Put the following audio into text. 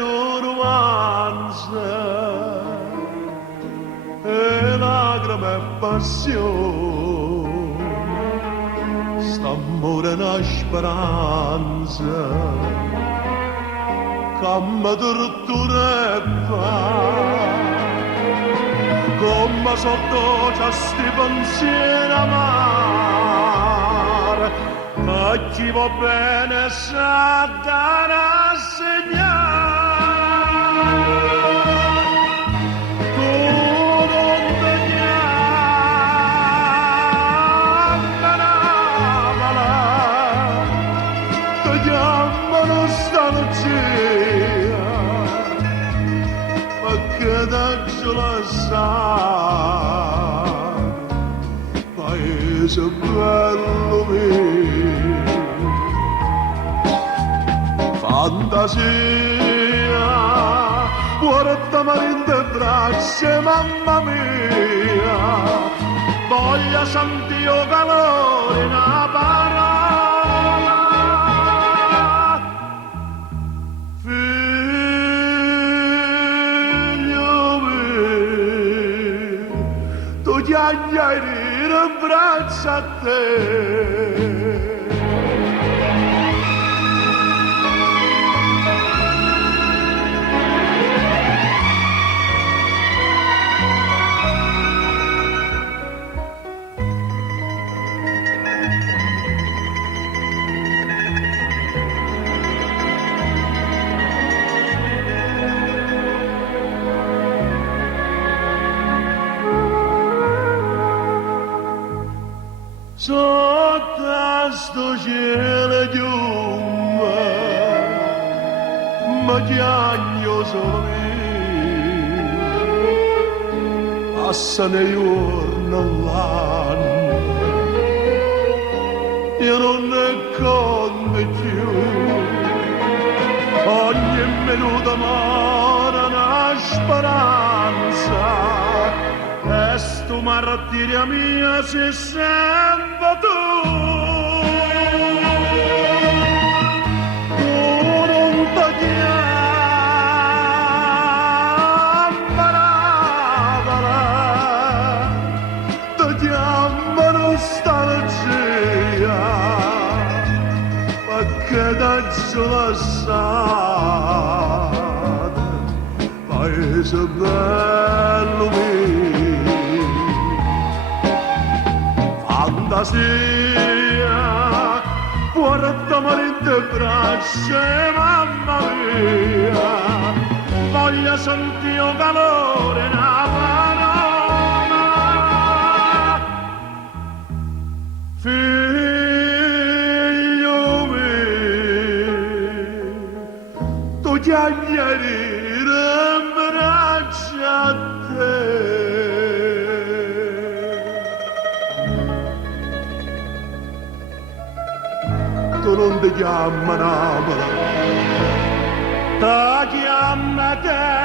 un romanzo e lacrime e passione, st'amore è una speranza che mi tortura e fa, come sotto c'è sti pensieri amare, a chi va bene sa dare a segnare. Tu non ti chiamano, ti chiamano stanotte, perché da la sa, paese bello mio, fantasia, guarda marinde braccia, mamma mia, voglia sentire calore in una parola. Chiagliare braccia a te. Sotto sto cielo giumma, ma chiagno solo io, passano i giorni all'anno, io non ne conto più, ogni minuto muore una speranza. E sto martirio mia si sembra tu. Tu non ti chiamano, ti chiamano stanotte, perché da sola strada, paese bello mio. Fantasia, guarda marinde braccia, mamma mia, voglio sentire calore in una parola. Figlio mio, tu chiagliare in braccia a te. Tu non ti chiamano, ti chiama te.